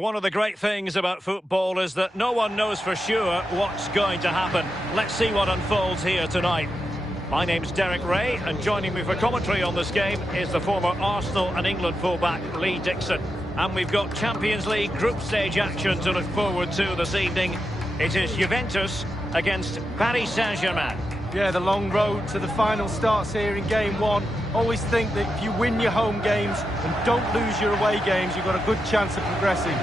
One of the great things about football is that no one knows for sure what's going to happen. Let's see what unfolds here tonight. My name's Derek Ray, and joining me for commentary on this game is the former Arsenal and England fullback Lee Dixon. And we've got Champions League group stage action to look forward to this evening. It is Juventus against Paris Saint-Germain. Yeah, the long road to the final starts here in game one. Always think that if you win your home games and don't lose your away games, you've got a good chance of progressing.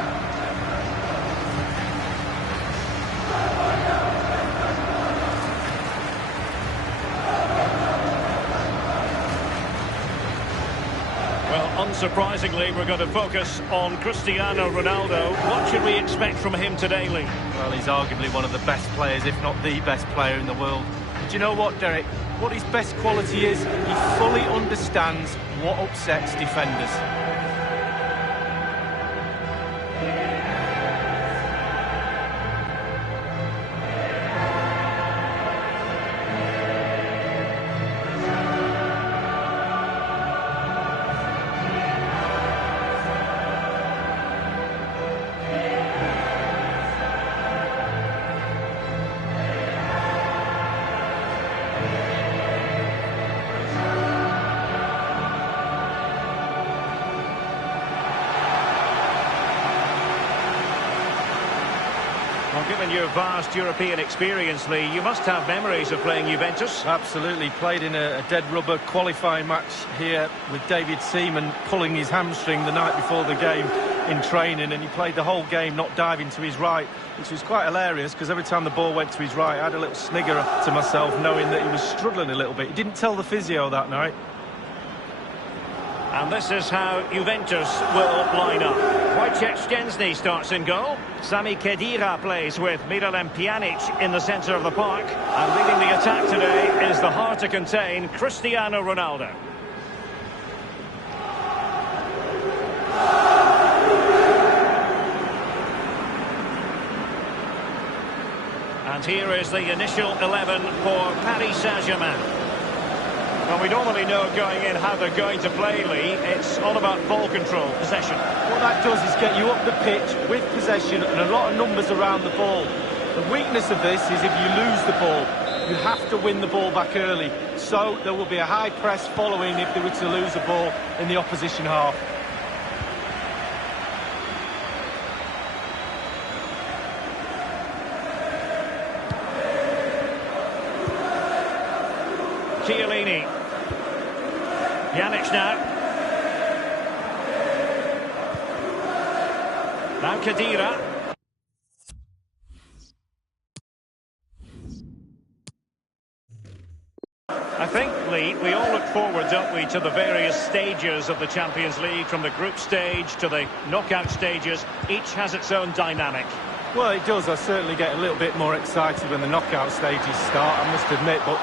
Well, unsurprisingly, we're going to focus on Cristiano Ronaldo. What should we expect from him today, Lee? Well, he's arguably one of the best players, if not the best player in the world. Do you know what, Derek? What his best quality is, he fully understands what upsets defenders. Well, given your vast European experience, Lee, you must have memories of playing Juventus. Absolutely. Played in a dead rubber qualifying match here with David Seaman pulling his hamstring the night before the game in training, and he played the whole game not diving to his right, which was quite hilarious because every time the ball went to his right, I had a little snigger to myself knowing that he was struggling a little bit. He didn't tell the physio that night. And this is how Juventus will line up. Wojciech Szczęsny starts in goal. Sami Khedira plays with Miralem Pjanic in the centre of the park. And leading the attack today is the hard to contain Cristiano Ronaldo. And here is the initial 11 for Paris Saint-Germain. Well, we normally know going in how they're going to play, Lee. It's all about ball control, possession. What that does is get you up the pitch with possession and a lot of numbers around the ball. The weakness of this is if you lose the ball, you have to win the ball back early. So there will be a high press following if they were to lose the ball in the opposition half. Chiellini. Pjanic now. Now Khedira. I think, Lee, we all look forward, don't we, to the various stages of the Champions League, from the group stage to the knockout stages. Each has its own dynamic. Well, it does. I certainly get a little bit more excited when the knockout stages start, I must admit, but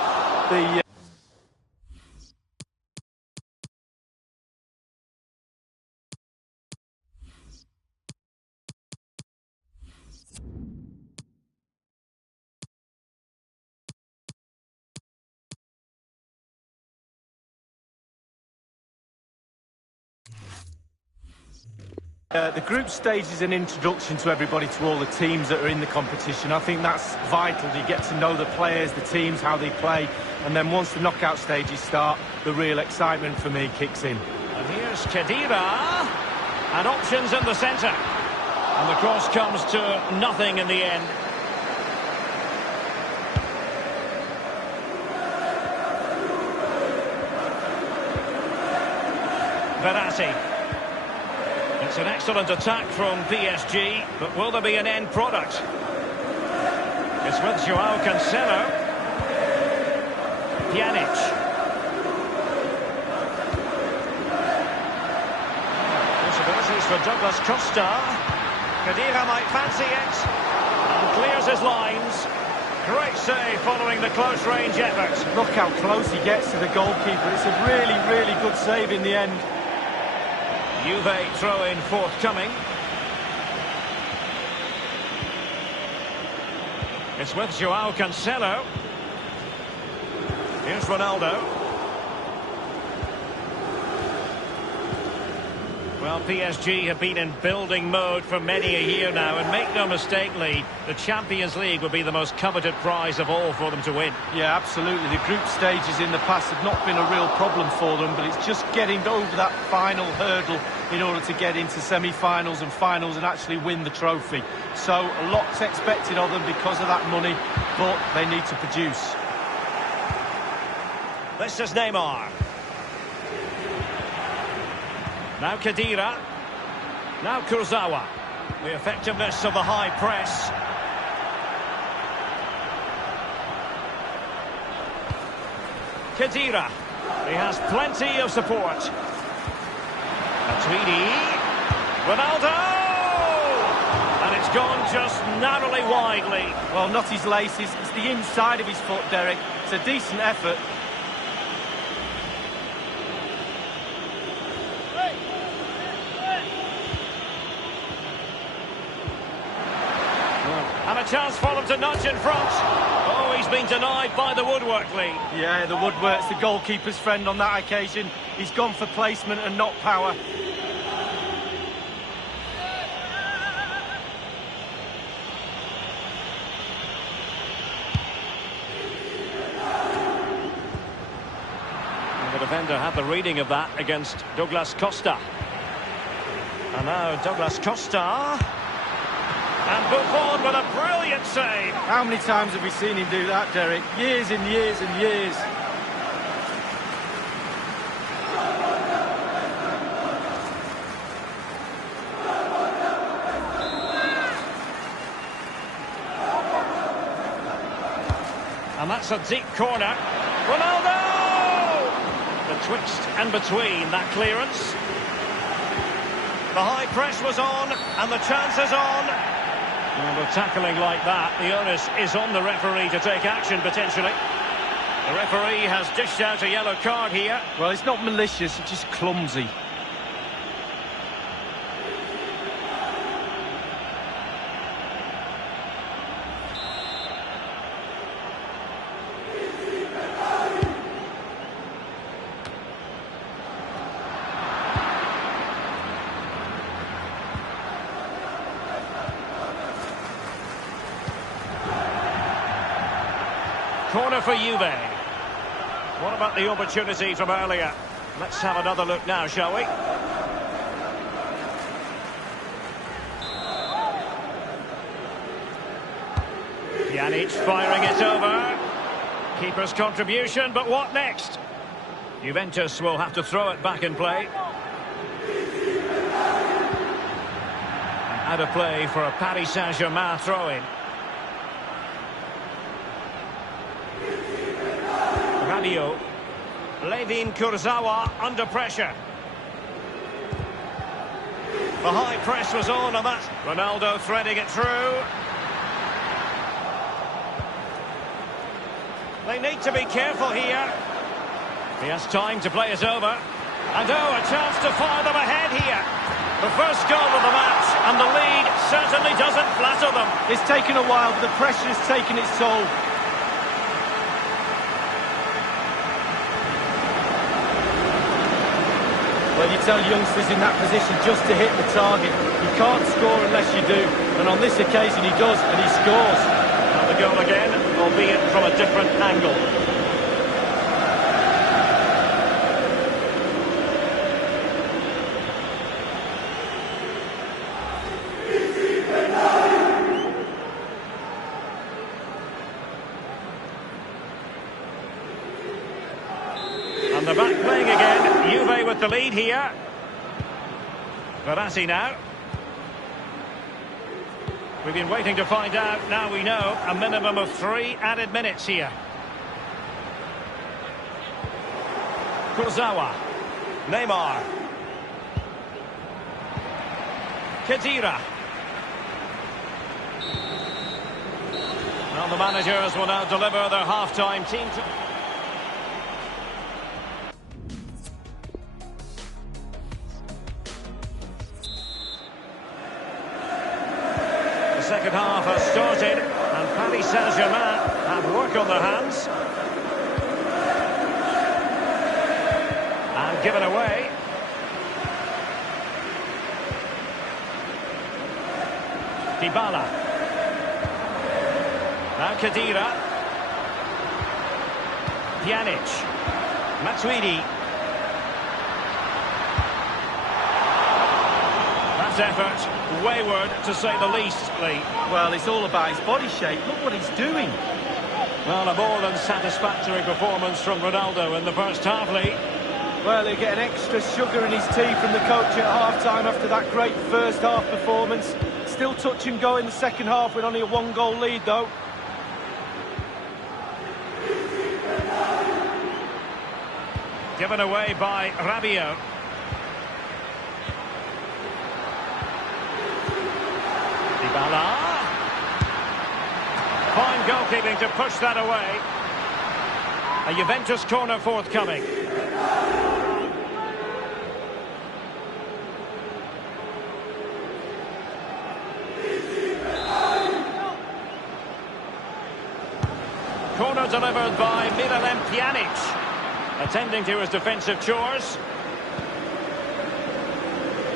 the... The group stage is an introduction to everybody, to all the teams that are in the competition. I think that's vital. You get to know the players, the teams, how they play, and then once the knockout stages start, the real excitement for me kicks in. And here's Khedira, and options in the centre. And the cross comes to nothing in the end. Verratti. It's an excellent attack from PSG, but will there be an end product? It's with Joao Cancelo. Pjanic. Possibilities for Douglas Costa. Khedira might fancy it. And clears his lines. Great save following the close-range effort. Look how close he gets to the goalkeeper. It's a really, really good save in the end. Juve throw-in forthcoming. It's with Joao Cancelo. Here's Ronaldo. Well, PSG have been in building mode for many a year now, and make no mistake, Lee, the Champions League will be the most coveted prize of all for them to win. Yeah, absolutely. The group stages in the past have not been a real problem for them, but it's just getting over that final hurdle in order to get into semi-finals and finals and actually win the trophy. So a lot's expected of them because of that money, but they need to produce. This is Neymar. Now Khedira. Now Kurzawa. The effectiveness of the high press. Khedira. He has plenty of support. Matuidi. Ronaldo! And it's gone just narrowly widely. Well, not his laces. It's the inside of his foot, Derek. It's a decent effort. And a chance for them to nudge in front. Oh, he's been denied by the woodwork, Lee. Yeah, the woodwork's the goalkeeper's friend on that occasion. He's gone for placement and not power. And the defender had the reading of that against Douglas Costa. And now Douglas Costa. And Buffon with a brilliant save. How many times have we seen him do that, Derek? Years and years and years. And that's a deep corner. Ronaldo! Betwixt and between that clearance. The high press was on, and the chance is on. And with tackling like that, the onus is on the referee to take action, potentially. The referee has dished out a yellow card here. Well, it's not malicious, it's just clumsy. Corner for Juve. What about the opportunity from earlier? Let's have another look now, shall we? Pjanic firing it over. Keeper's contribution, but what next? Juventus will have to throw it back in play. And out of play for a Paris Saint-Germain throw-in. Levin Kurzawa under pressure. The high press was on, and that's Ronaldo threading it through. They need to be careful here. He has time to play it over. And oh, a chance to fire them ahead here. The first goal of the match, and the lead certainly doesn't flatter them. It's taken a while, but the pressure has taken its toll. Well, you tell youngsters in that position just to hit the target. You can't score unless you do. And on this occasion he does, and he scores. Now the goal again, albeit from a different angle. And they're back playing again. Juve with the lead here. Verratti now. We've been waiting to find out. Now we know a minimum of 3 added minutes here. Kurzawa. Neymar. Khedira. Well, the managers will now deliver their half-time team. The second half has started, and Paris Saint-Germain have work on their hands. And given away. Dybala. Now Khedira. Pjanic. Matuidi. That effort, wayward to say the least, Lee. Well, it's all about his body shape. Look what he's doing. Well, a more than satisfactory performance from Ronaldo in the first half, Lee. Well, he'll get an extra sugar in his tea from the coach at half-time after that great first half performance. Still touch and go in the second half with only a one-goal lead, though. Given away by Rabiot. Dybala. Fine goalkeeping to push that away. A Juventus corner forthcoming. Corner delivered by Pjanic. Attending to his defensive chores.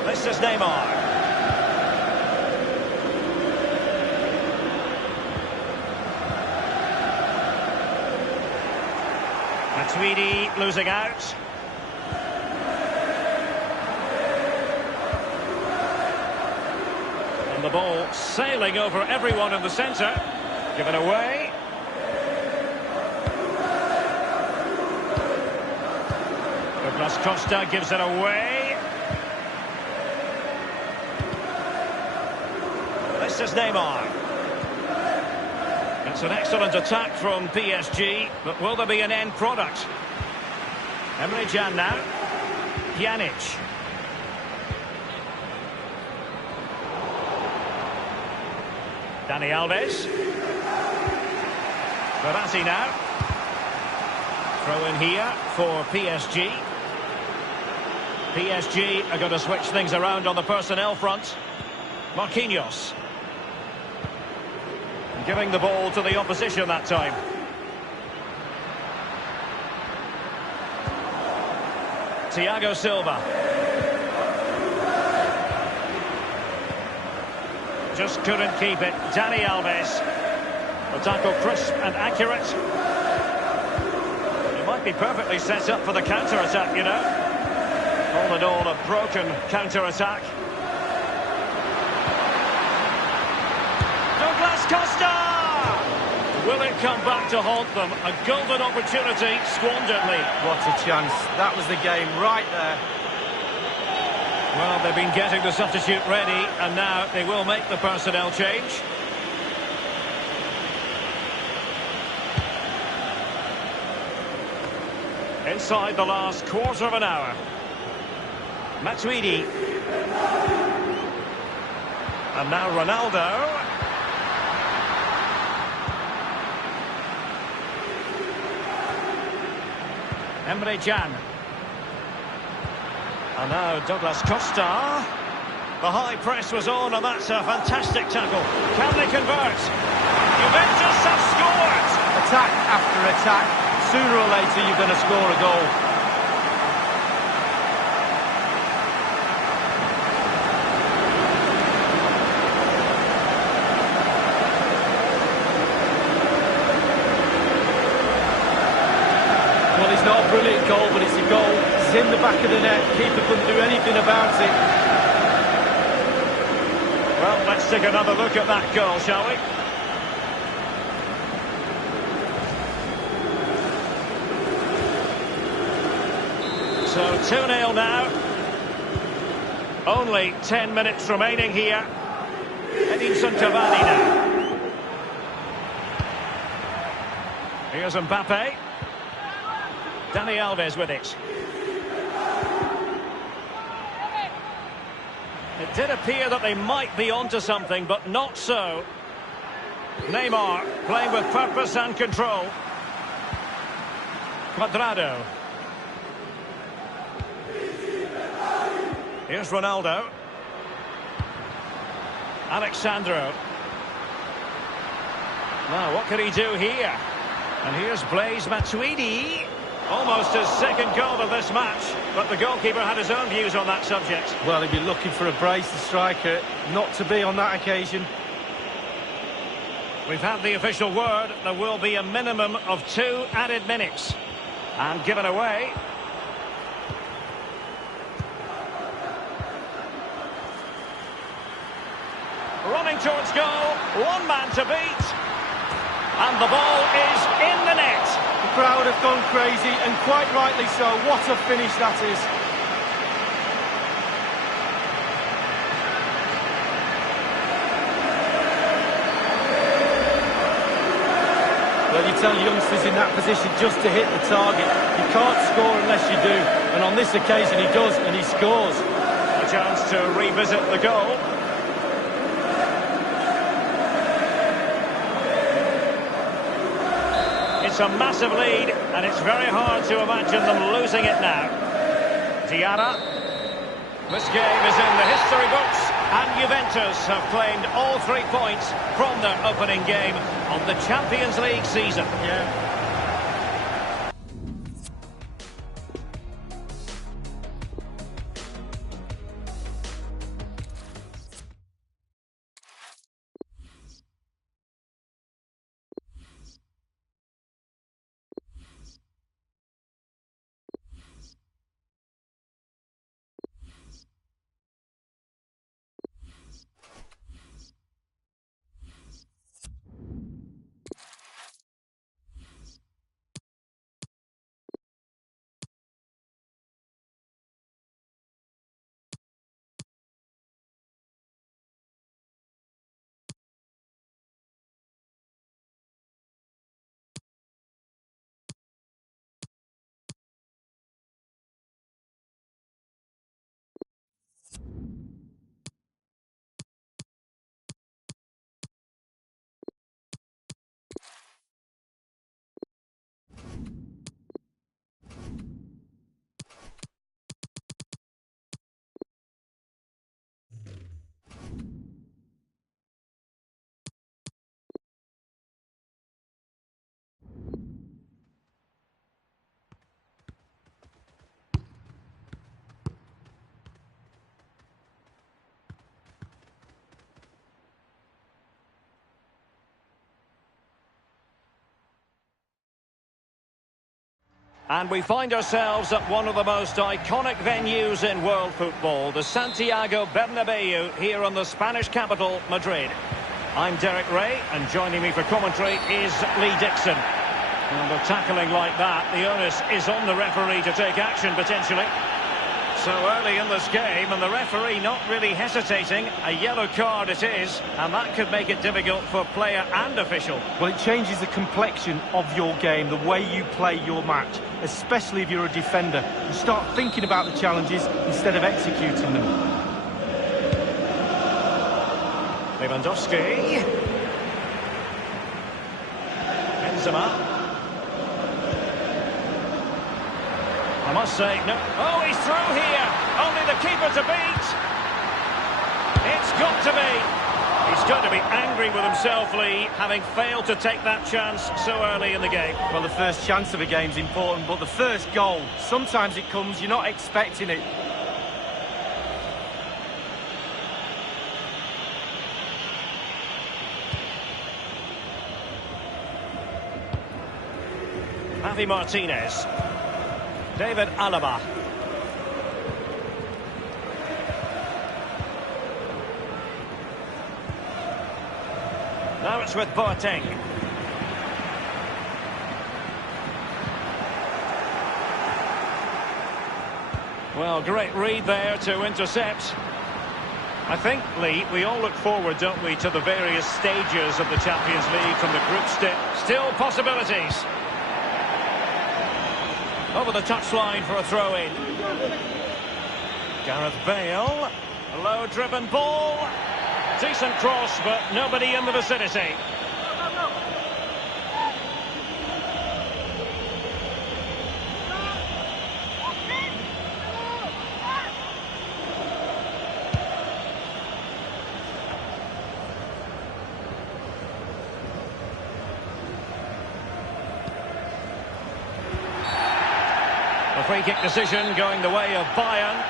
This is Neymar. Matuidi losing out. And the ball sailing over everyone in the centre. Given away. Douglas Costa gives it away. This is Neymar. It's an excellent attack from PSG, but will there be an end product? Emre Can now. Pjanic. Dani Alves. Verratti now. Throw in here for PSG. PSG are going to switch things around on the personnel front. Marquinhos. Giving the ball to the opposition that time. Thiago Silva. Just couldn't keep it. Dani Alves. The tackle crisp and accurate. It might be perfectly set up for the counter-attack, you know. All in all, a broken counter-attack. Douglas Costa! Will it come back to haunt them? A golden opportunity squandered, Lee. What a chance. That was the game right there. Well, they've been getting the substitute ready, and now they will make the personnel change. Inside the last quarter of an hour. Matuidi. And now Ronaldo. Emre Can. And now Douglas Costa. The high press was on, and that's a fantastic tackle. Can they convert? Juventus have scored! Attack after attack. Sooner or later you're going to score a goal. Well, it's not a brilliant goal, but it's a goal. It's in the back of the net. Keeper couldn't do anything about it. Well, let's take another look at that goal, shall we? So 2-0 now. Only 10 minutes remaining here. Edinson Cavani now. Here's Mbappe. Dani Alves with it. It did appear that they might be onto something, but not so. Neymar playing with purpose and control. Cuadrado. Here's Ronaldo. Alexandro. Now, what can he do here? And here's Blaise Matuidi. Almost his second goal of this match, but the goalkeeper had his own views on that subject. Well, he'd be looking for a brace, the striker, not to be on that occasion. We've had the official word. There will be a minimum of 2 added minutes. And given away. Running towards goal. One man to beat. And the ball is in the net. The crowd have gone crazy, and quite rightly so. What a finish that is. Well, you tell youngsters in that position just to hit the target. You can't score unless you do. And on this occasion he does, and he scores. A chance to revisit the goal. It's a massive lead, and it's very hard to imagine them losing it now. Diarra. This game is in the history books, and Juventus have claimed all 3 points from their opening game of the Champions League season. Yeah. And we find ourselves at one of the most iconic venues in world football, the Santiago Bernabeu, here in the Spanish capital, Madrid. I'm Derek Ray, and joining me for commentary is Lee Dixon. And with tackling like that, the onus is on the referee to take action, potentially. So early in this game, and the referee not really hesitating. A yellow card it is, and that could make it difficult for player and official. Well, it changes the complexion of your game, the way you play your match, especially if you're a defender. You start thinking about the challenges instead of executing them. Lewandowski. Benzema. I must say, no. Oh, he's through here. Only the keeper to beat. It's got to be. He's going to be angry with himself, Lee, having failed to take that chance so early in the game. Well, the first chance of a game's important, but the first goal, sometimes it comes, you're not expecting it. Javi Martinez. David Alaba. Now it's with Boateng. Well, great read there to intercept. I think, Lee, we all look forward, don't we, to the various stages of the Champions League from the group stage. Still possibilities. Over the touchline for a throw-in. Gareth Bale. A low-driven ball. Decent cross, but nobody in the vicinity. A free-kick decision going the way of Bayern.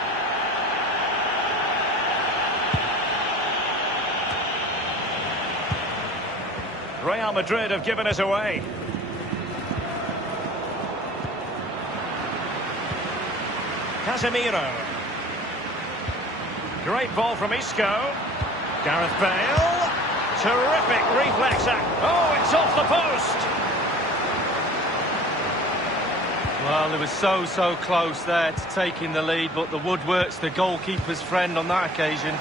Real Madrid have given it away. Casemiro. Great ball from Isco. Gareth Bale. Terrific reflex act. Oh, it's off the post. Well, it was so close there to taking the lead, but the woodwork's the goalkeeper's friend on that occasion.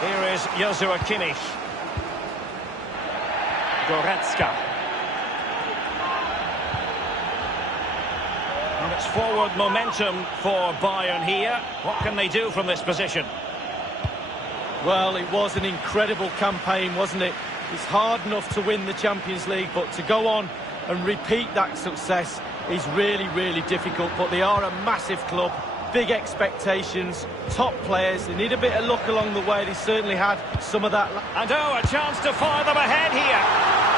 Here is Joshua Kimmich. Goretzka. And it's forward momentum for Bayern here. What can they do from this position? Well, it was an incredible campaign, wasn't it? It's hard enough to win the Champions League, but to go on and repeat that success is really difficult. But they are a massive club, big expectations, top players. They need a bit of luck along the way. They certainly had some of that. And oh, a chance to fire them ahead here.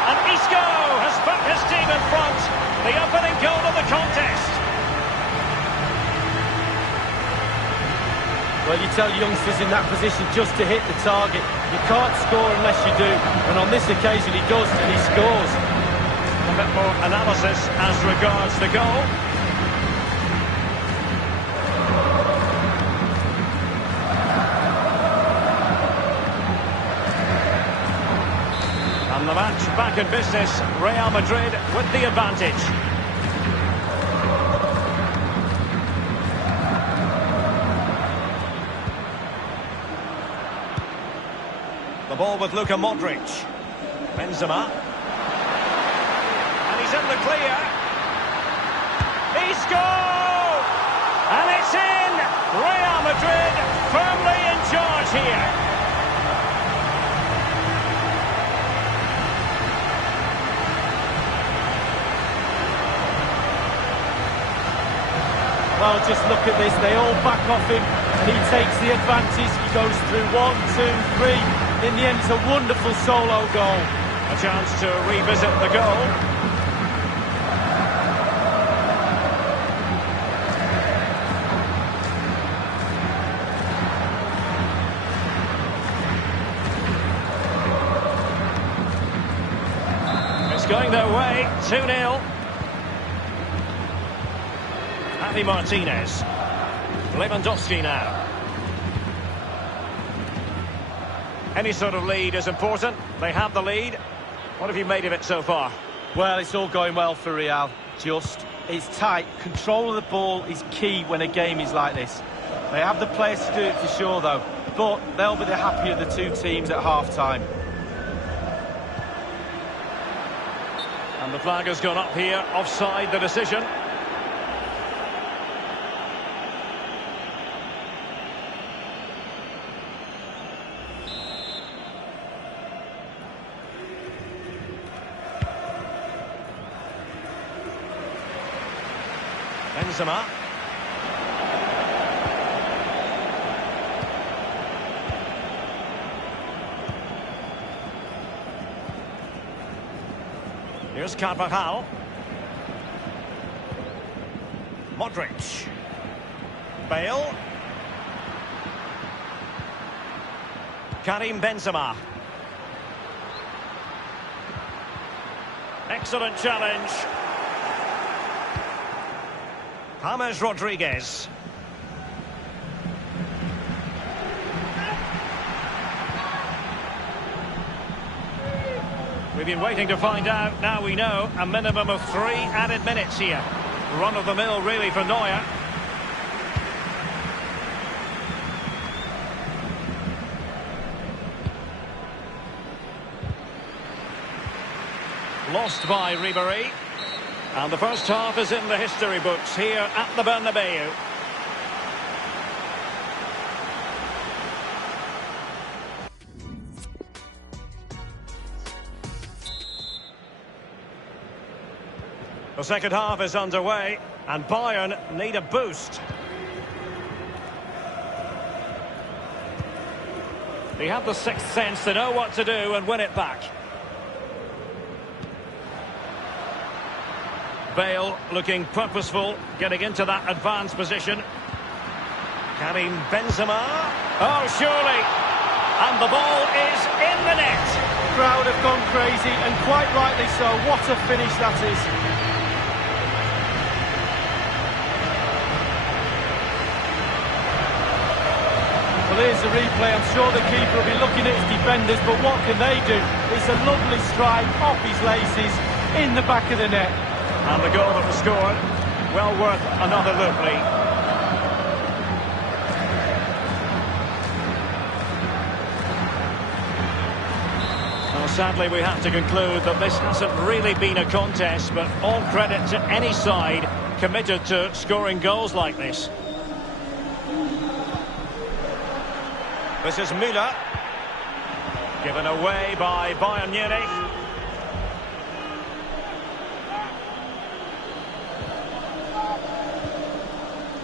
And Isco has put his team in front. The opening goal of the contest. Well, you tell youngsters in that position just to hit the target. You can't score unless you do. And on this occasion he does, and he scores. A bit more analysis as regards the goal. And the match back in business. Real Madrid with the advantage. The ball with Luka Modric. Benzema. And he's in the clear. Isco! And it's in! Real Madrid firmly in charge here. Well, just look at this. They all back off him, and he takes the advantage. He goes through 1, 2, 3. In the end, it's a wonderful solo goal. A chance to revisit the goal. It's going their way, 2-0. Javi Martinez. Lewandowski now. Any sort of lead is important. They have the lead. What have you made of it so far? Well, it's all going well for Real. It's tight. Control of the ball is key when a game is like this. They have the players to do it for sure, though. But they'll be the happier of the two teams at half-time. And the flag has gone up here. Offside the decision. Benzema. Here's Carvajal. Modric. Bale. Karim Benzema. Excellent challenge. James Rodriguez. We've been waiting to find out. Now we know. A minimum of 3 added minutes here. Run of the mill really for Neuer. Lost by Ribéry. And the first half is in the history books here at the Bernabeu. The second half is underway, and Bayern need a boost. They have the sixth sense to know what to do and win it back. Bale looking purposeful, getting into that advanced position. Karim Benzema. Oh, surely. And the ball is in the net. Crowd have gone crazy, and quite rightly so. What a finish that is. Well, here's the replay. I'm sure the keeper will be looking at his defenders, but what can they do? It's a lovely strike off his laces in the back of the net. And the goal that was scored, well worth another look, Lee. Well, sadly, we have to conclude that this hasn't really been a contest, but all credit to any side committed to scoring goals like this. This is Müller, given away by Bayern Munich.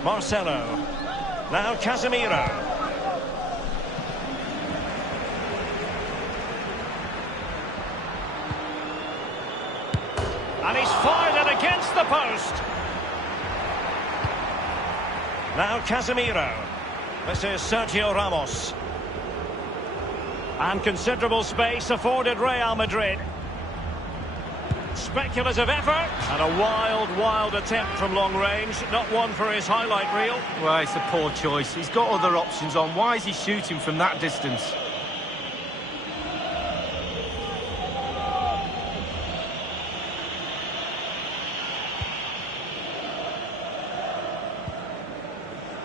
Marcelo, now Casemiro. And he's fired it against the post. Now Casemiro. This is Sergio Ramos. And considerable space afforded Real Madrid. Speculative effort. And a wild attempt from long range. Not one for his highlight reel. Well, it's a poor choice. He's got other options on. Why is he shooting from that distance?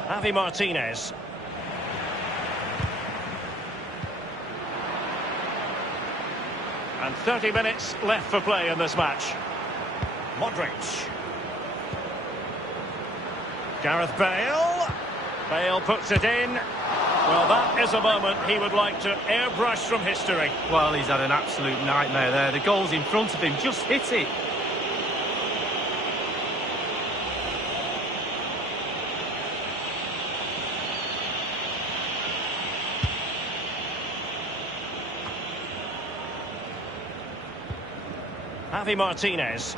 Javi Martinez. And 30 minutes left for play in this match. Modric. Gareth Bale. Bale puts it in. Well, that is a moment he would like to airbrush from history. Well, he's had an absolute nightmare there. The goal's in front of him. Just hit it. Javi Martinez.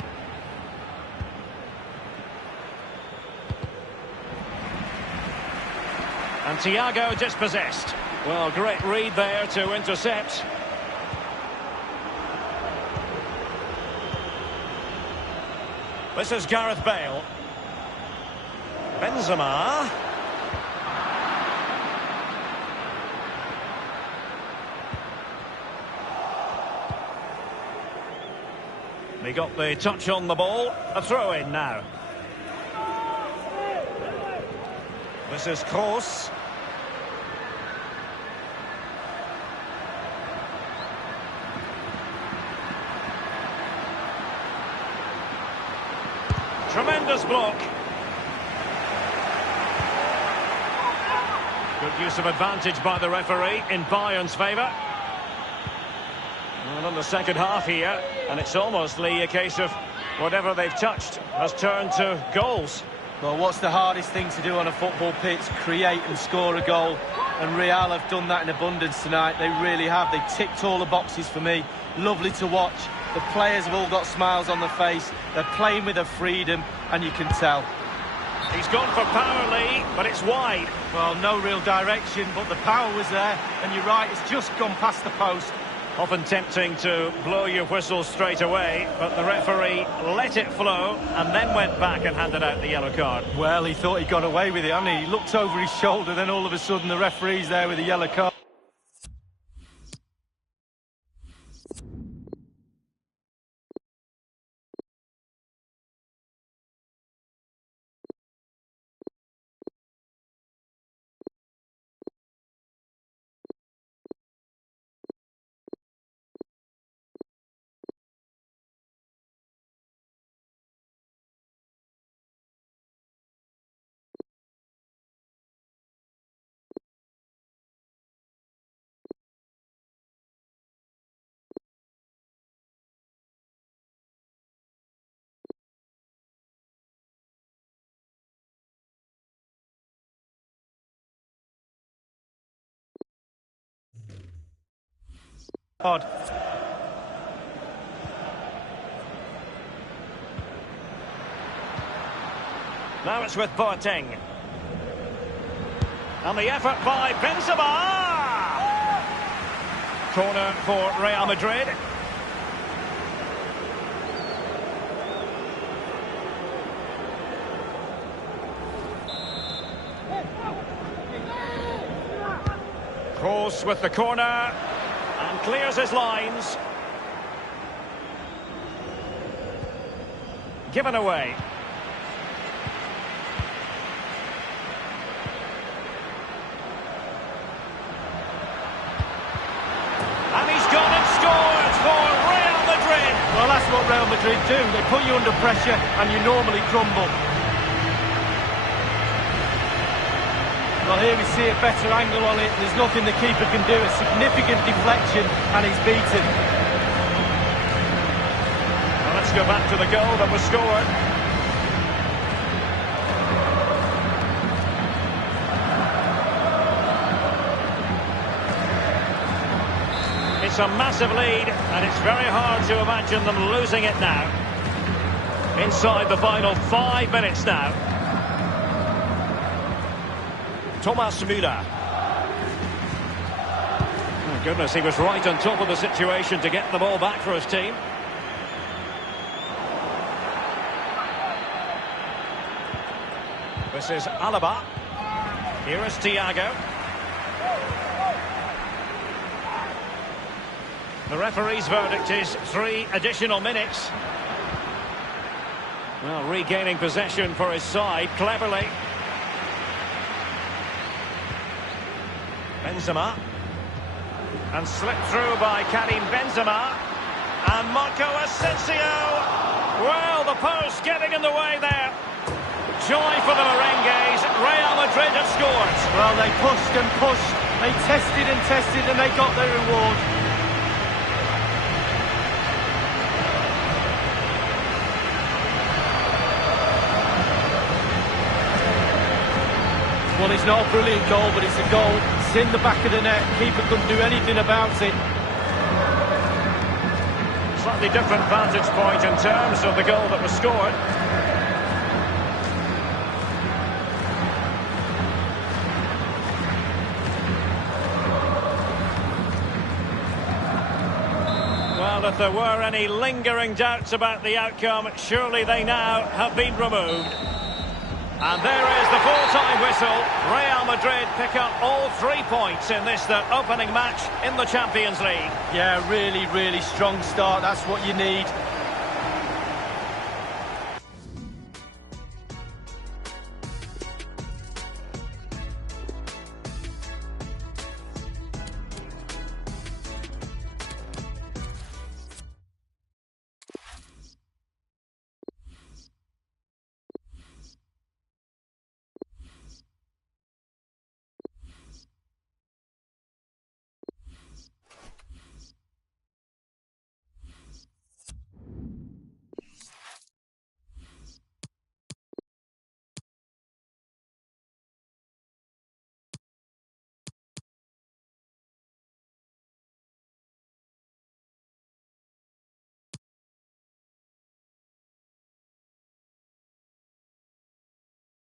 And Thiago dispossessed. Well, great read there to intercept. This is Gareth Bale. Benzema. He got the touch on the ball. A throw in now. This is Kroos. Tremendous block. Good use of advantage by the referee in Bayern's favour. And on the second half here, and it's almost, Lee, a case of whatever they've touched has turned to goals. Well, what's the hardest thing to do on a football pitch? Create and score a goal. And Real have done that in abundance tonight. They really have. They ticked all the boxes for me. Lovely to watch. The players have all got smiles on their face. They're playing with a freedom, and you can tell. He's gone for power, Lee, but it's wide. Well, no real direction, but the power was there. And you're right, it's just gone past the post. Often tempting to blow your whistle straight away, but the referee let it flow and then went back and handed out the yellow card. Well, he thought he'd got away with it, hadn't he? He looked over his shoulder, then all of a sudden the referee's there with a yellow card. Odd. Now it's with Boateng. And the effort by Benzema! Corner for Real Madrid. Kroos with the corner and clears his lines. Given away. And he's gone and scored for Real Madrid. Well, that's what Real Madrid do. They put you under pressure and you normally crumble. Well, here we see a better angle on it. There's nothing the keeper can do. A significant deflection and he's beaten. Well, let's go back to the goal that was scored. It's a massive lead, and it's very hard to imagine them losing it now. Inside the final 5 minutes now. Thomas Müller. Oh, goodness, he was right on top of the situation to get the ball back for his team. This is Alaba. Here is Thiago. The referee's verdict is 3 additional minutes. Well, regaining possession for his side cleverly. Benzema. And slipped through by Karim Benzema. And Marco Asensio. Well, the post getting in the way there. Joy for the Merengues. Real Madrid have scored. Well, they pushed and pushed. They tested and tested and they got their reward. Well, it's not a brilliant goal, but it's a goal. It's in the back of the net. Keeper couldn't do anything about it. Slightly different vantage point in terms of the goal that was scored. Well, if there were any lingering doubts about the outcome, surely they now have been removed. And there is the full-time whistle. Real Madrid pick up all 3 points in this, their opening match in the Champions League. Yeah, really, really strong start. That's what you need.